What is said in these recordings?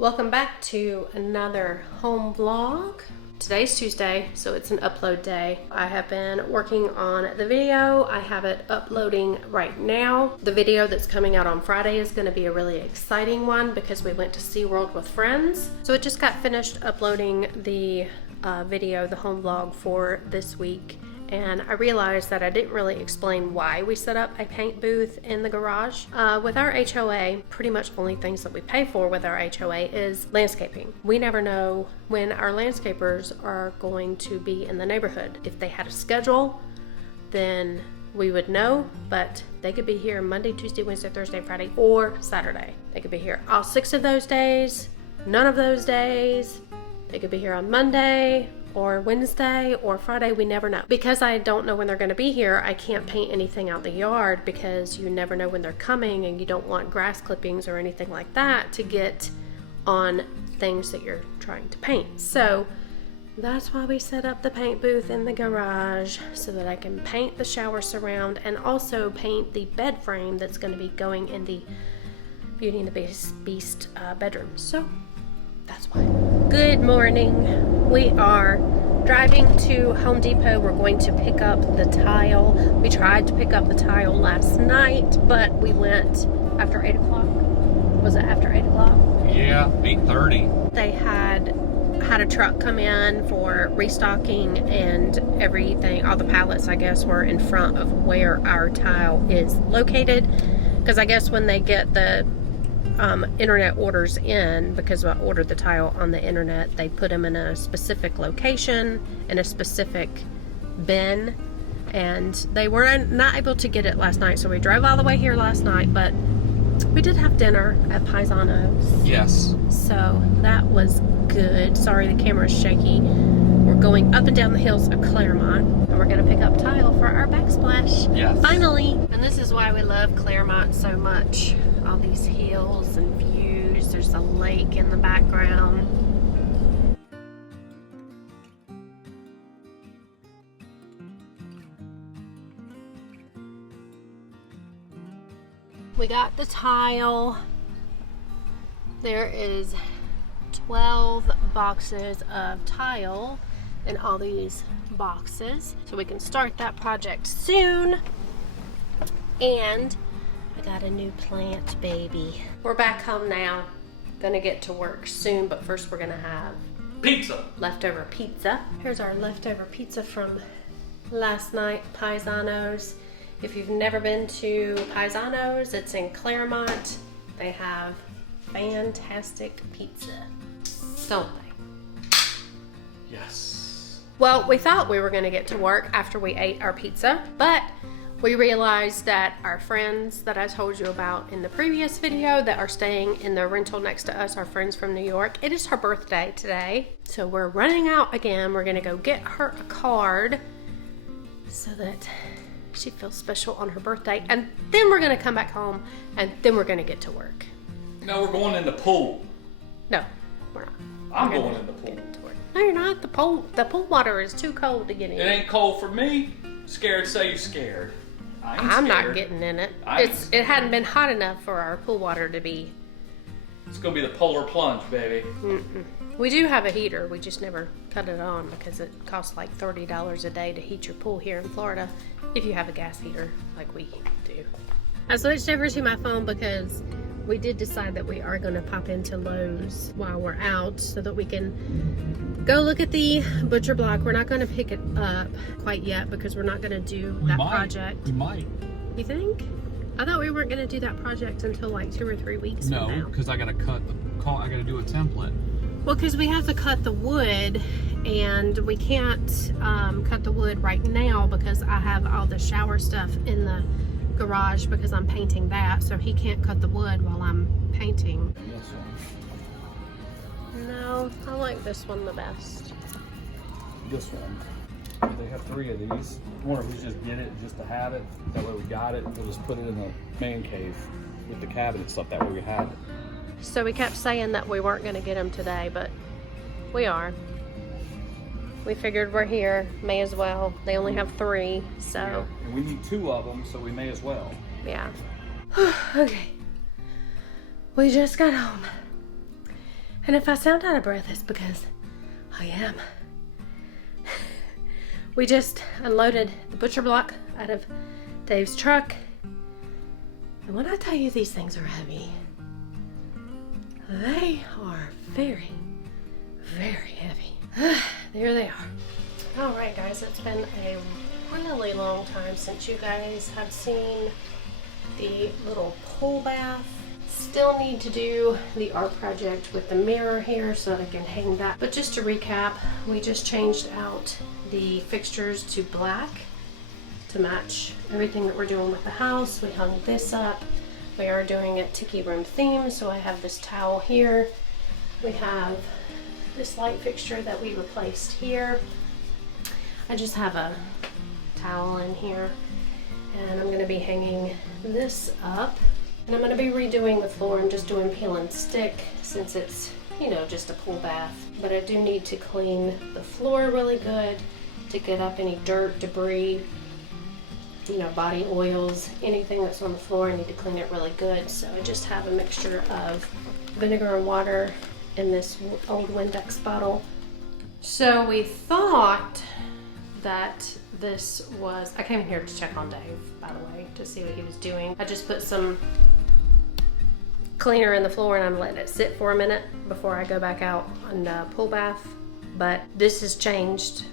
Welcome back to another home vlog. Today's Tuesday, so it's an upload day. I have been working on the video. I have it uploading right now. The video that's coming out on Friday is going to be a really exciting one because we went to SeaWorld with friends. So it just got finished uploading the video, the home vlog for this week. And I realized that I didn't really explain why we set up a paint booth in the garage. With our HOA, pretty much only things that we pay for with our HOA is landscaping. We never know when our landscapers are going to be in the neighborhood. If they had a schedule, then we would know, but they could be here Monday, Tuesday, Wednesday, Thursday, Friday, or Saturday. They could be here all 6 of those days, none of those days. They could be here on Monday, or Wednesday or Friday, we never know. Because I don't know when they're going to be here, I can't paint anything out the yard because you never know when they're coming and you don't want grass clippings or anything like that to get on things that you're trying to paint. So that's why we set up the paint booth in the garage so that I can paint the shower surround and also paint the bed frame that's going to be going in the Beauty and the Beast bedroom. So that's why. Good morning. We are driving to Home Depot. We're going to pick up the tile. We tried to pick up the tile last night, but we went after 8 o'clock. Was it after 8 o'clock? Yeah, 8:30. They had a truck come in for restocking and everything. All the pallets, I guess, were in front of where our tile is located. Because I guess when they get the internet orders in, because I ordered the tile on the internet, they put them in a specific location in a specific bin, and they were not able to get it last night, so we drove all the way here last night, but we did have dinner at Paisano's. Yes. So that was good. Sorry the camera's shaky. We're going up and down the hills of Claremont, and we're going to pick up tile for our backsplash. Yes. Finally. And this is why we love Claremont so much. All these hills and views. There's a lake in the background. We got the tile. There is 12 boxes of tile in all these boxes, so we can start that project soon. And I got a new plant, baby. We're back home now. Gonna get to work soon, but first we're gonna have Pizza. leftover pizza. Here's our leftover pizza from last night, Paisano's. If you've never been to Paisano's, it's in Claremont. They have fantastic pizza, don't they? Yes. Well, we thought we were gonna get to work after we ate our pizza, but we realized that our friends that I told you about in the previous video that are staying in the rental next to us, our friends from New York, it is her birthday today. So we're running out again. We're gonna go get her a card so that she feels special on her birthday. And then we're gonna come back home and then we're gonna get to work. No, we're going in the pool. No, we're not. I'm We're going gonna in the pool. get to work. No, you're not. The pool water is too cold to get in. It ain't cold for me. Scared, say you scared. I ain't I'm scared. not getting in it. I ain't It hadn't been hot enough for our pool water to be. It's gonna be the polar plunge, baby. We do have a heater. We just never cut it on because it costs like $30 a day to heat your pool here in Florida if you have a gas heater like we do. I switched over to my phone because we did decide that we are going to pop into Lowe's while we're out so that we can go look at the butcher block. We're not going to pick it up quite yet because we're not going to do that project. We might. You think? I thought we weren't going to do that project until like 2 or 3 weeks from now. No, because I gotta cut the call. I gotta do a template. Well, because we have to cut the wood, and we can't cut the wood right now because I have all the shower stuff in the garage because I'm painting that, so he can't cut the wood while I'm painting. This one. No, I like this one the best. This one. They have 3 of these. I wonder if we just get it just to have it. That way we got it. We'll just put it in the man cave with the cabinet stuff. That way we have it. So we kept saying that we weren't going to get them today, but we are. We figured we're here, may as well. They only have 3, so. Yeah. And we need 2 of them, so we may as well. Yeah. Okay. We just got home. And if I sound out of breath, it's because I am. We just unloaded the butcher block out of Dave's truck. And when I tell you these things are heavy, they are very, very heavy. There they are. All right, guys, it's been a really long time since you guys have seen the little pool bath. Still need to do the art project with the mirror here so that I can hang that. But just to recap, we just changed out the fixtures to black to match everything that we're doing with the house. We hung this up. We are doing a tiki room theme, so I have this towel here. We have this light fixture that we replaced here. I just have a towel in here, and I'm going to be hanging this up. And I'm going to be redoing the floor. I'm just doing peel and stick since it's, you know, just a pool bath. But I do need to clean the floor really good to get up any dirt, debris, you know, body oils, anything that's on the floor. I need to clean it really good. So I just have a mixture of vinegar and water in this old Windex bottle. So we thought that this was, I came here to check on Dave, by the way, to see what he was doing. I just put some cleaner in the floor and I'm letting it sit for a minute before I go back out on the pool bath. But this has changed.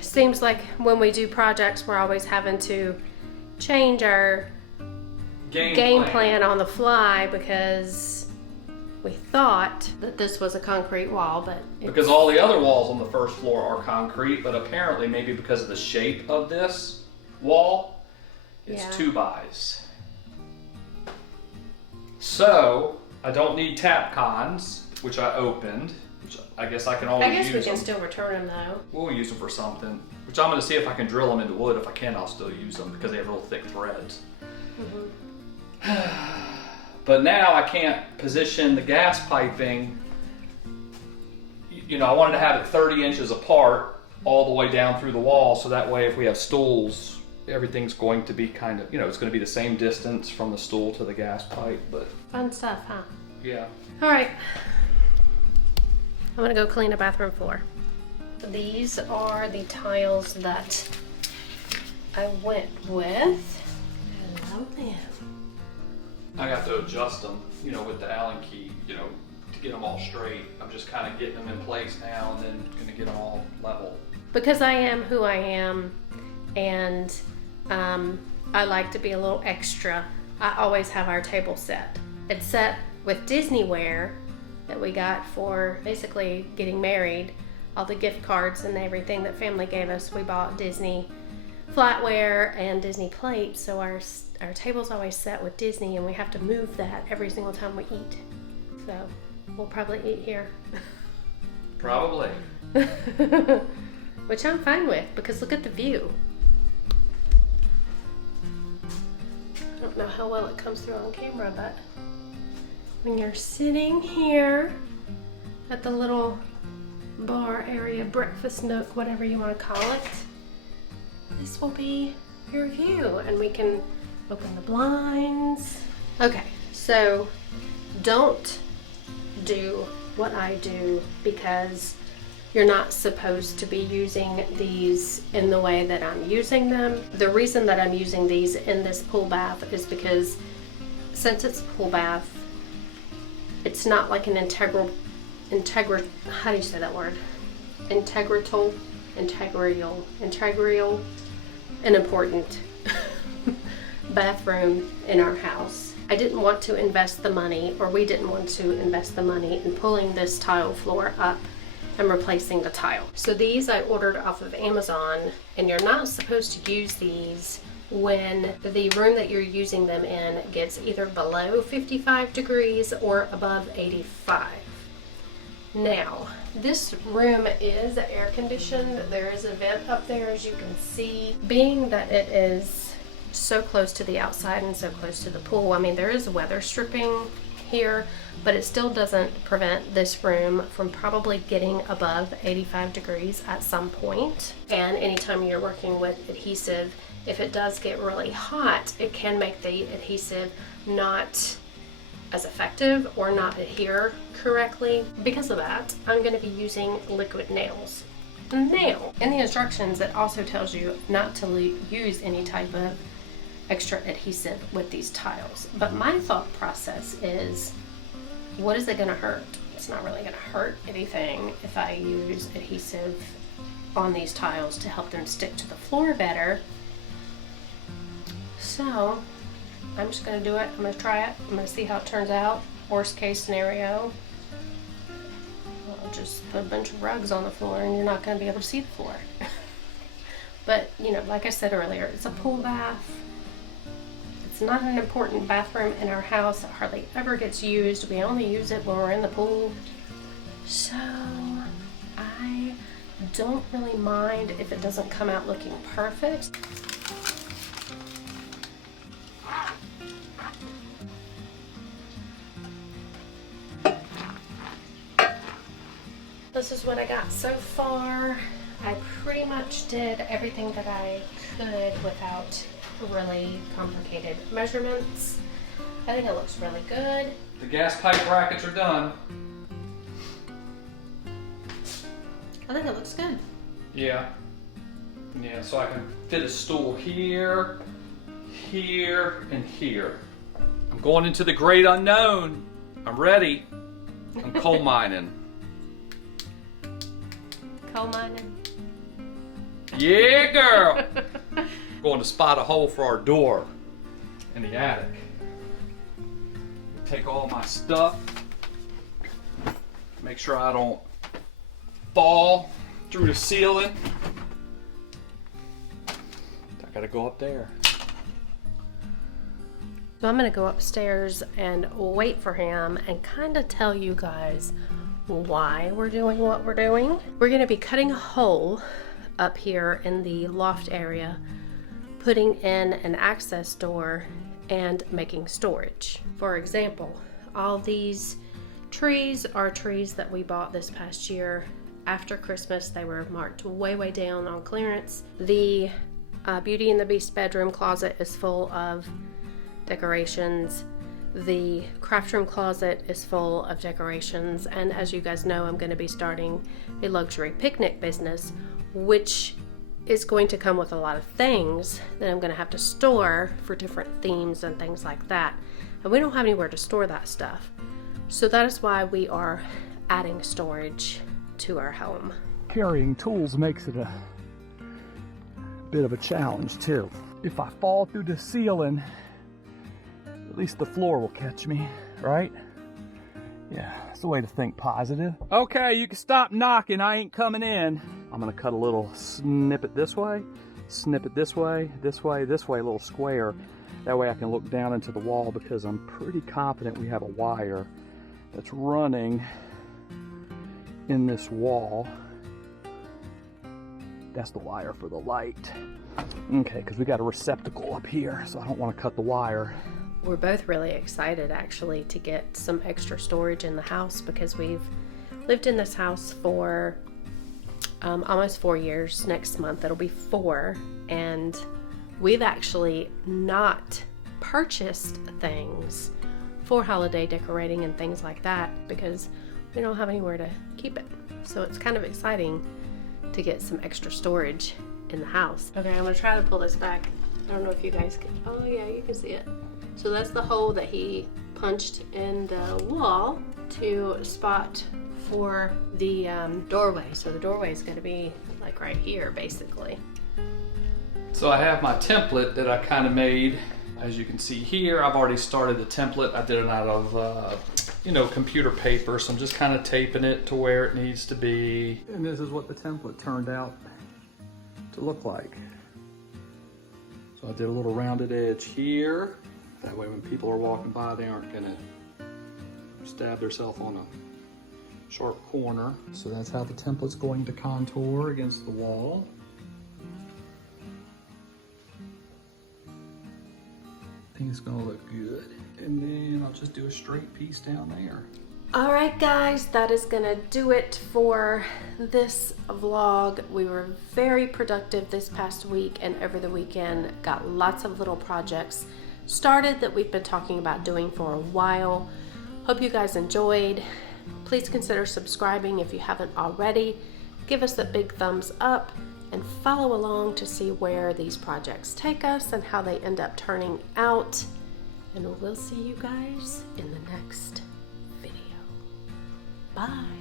Seems like when we do projects, we're always having to change our game plan on the fly because we thought that this was a concrete wall, but because all the other walls on the first floor are concrete, but apparently maybe because of the shape of this wall, it's 2x. So I don't need tap cons, which I opened, which I guess I can always use. I guess we can still return them though. We'll use them for something, which I'm going to see if I can drill them into wood. If I can, I'll still use them because they have real thick threads. But now I can't position the gas piping. You know, I wanted to have it 30 inches apart all the way down through the wall, so that way if we have stools, everything's going to be kind of, you know, it's going to be the same distance from the stool to the gas pipe. But fun stuff, huh? Yeah. All right. I'm gonna go clean the bathroom floor. These are the tiles that I went with. I love them. I got to adjust them, you know, with the Allen key, you know, to get them all straight. I'm just kind of getting them in place now and then going to get them all level. Because I am who I am, and I like to be a little extra. I always have our table set. It's set with Disneyware that we got for basically getting married. All the gift cards and everything that family gave us, we bought Disney flatware and Disney plates, so our table's always set with Disney, and we have to move that every single time we eat. So we'll probably eat here. Probably. Which I'm fine with because look at the view. I don't know how well it comes through on camera, but when you're sitting here at the little bar area, breakfast nook, whatever you want to call it, this will be your view, and we can open the blinds. Okay, so don't do what I do because you're not supposed to be using these in the way that I'm using them. The reason that I'm using these in this pool bath is because since it's a pool bath, it's not like an integral, how do you say that word? Integral, an important bathroom in our house. I didn't want to invest the money, or we didn't want to invest the money in pulling this tile floor up and replacing the tile. So these I ordered off of Amazon, and you're not supposed to use these when the room that you're using them in gets either below 55 degrees or above 85. Now, this room is air conditioned. There is a vent up there, as you can see. Being that it is so close to the outside and so close to the pool, I mean, there is weather stripping here, but it still doesn't prevent this room from probably getting above 85 degrees at some point. And anytime you're working with adhesive, if it does get really hot, it can make the adhesive not as effective or not adhere correctly. Because of that, I'm going to be using liquid nails. Now, in the instructions, it also tells you not to use any type of extra adhesive with these tiles. But my thought process is, what is it going to hurt? It's not really going to hurt anything if I use adhesive on these tiles to help them stick to the floor better. So I'm just going to do it. I'm going to try it. I'm going to see how it turns out. Worst case scenario, I'll just put a bunch of rugs on the floor and you're not going to be able to see the floor. But, you know, like I said earlier, it's a pool bath. It's not an important bathroom in our house. It hardly ever gets used. We only use it when we're in the pool. So I don't really mind if it doesn't come out looking perfect. This is what I got so far. I pretty much did everything that I could without really complicated measurements. I think it looks really good. The gas pipe brackets are done. I think it looks good. Yeah. Yeah, so I can fit a stool here, here, and here. I'm going into the great unknown. I'm ready. I'm coal mining. Coal mining. Yeah, girl. Going to spot a hole for our door in the attic. Take all my stuff. Make sure I don't fall through the ceiling. I gotta go up there. So I'm gonna go upstairs and wait for him and kind of tell you guys why we're doing what we're doing. We're gonna be cutting a hole up here in the loft area, putting in an access door and making storage. For example, all these trees are trees that we bought this past year after Christmas. They were marked way down on clearance. The Beauty and the Beast bedroom closet is full of decorations. The craft room closet is full of decorations, and as you guys know, I'm going to be starting a luxury picnic business, which is going to come with a lot of things that I'm going to have to store for different themes and things like that. And we don't have anywhere to store that stuff. So that is why we are adding storage to our home. Carrying tools makes it a bit of a challenge too. If I fall through the ceiling, at least the floor will catch me, right? Yeah, it's a way to think positive. Okay, you can stop knocking, I ain't coming in. I'm gonna cut a little snippet this way, this way, this way, a little square. That way I can look down into the wall, because I'm pretty confident we have a wire that's running in this wall. That's the wire for the light. Okay, because we got a receptacle up here, so I don't want to cut the wire. We're both really excited actually to get some extra storage in the house, because we've lived in this house for almost 4 years. Next month it'll be 4, and we've actually not purchased things for holiday decorating and things like that because we don't have anywhere to keep it. So it's kind of exciting to get some extra storage in the house. Okay, I'm gonna try to pull this back. I don't know if you guys can, oh yeah, you can see it. So that's the hole that he punched in the wall to spot for the doorway. So the doorway is gonna be like right here, basically. So I have my template that I kind of made. As you can see here, I've already started the template. I did it out of, computer paper. So I'm just kind of taping it to where it needs to be. And this is what the template turned out to look like. So I did a little rounded edge here. That way when people are walking by, they aren't gonna stab themselves on a sharp corner. So that's how the template's going to contour against the wall. I think it's gonna look good. And then I'll just do a straight piece down there. All right, guys, that is gonna do it for this vlog. We were very productive this past week and over the weekend. Got lots of little projects started that we've been talking about doing for a while. Hope you guys enjoyed. Please consider subscribing if you haven't already. Give us a big thumbs up and follow along to see where these projects take us and how they end up turning out. And we'll see you guys in the next video. Bye.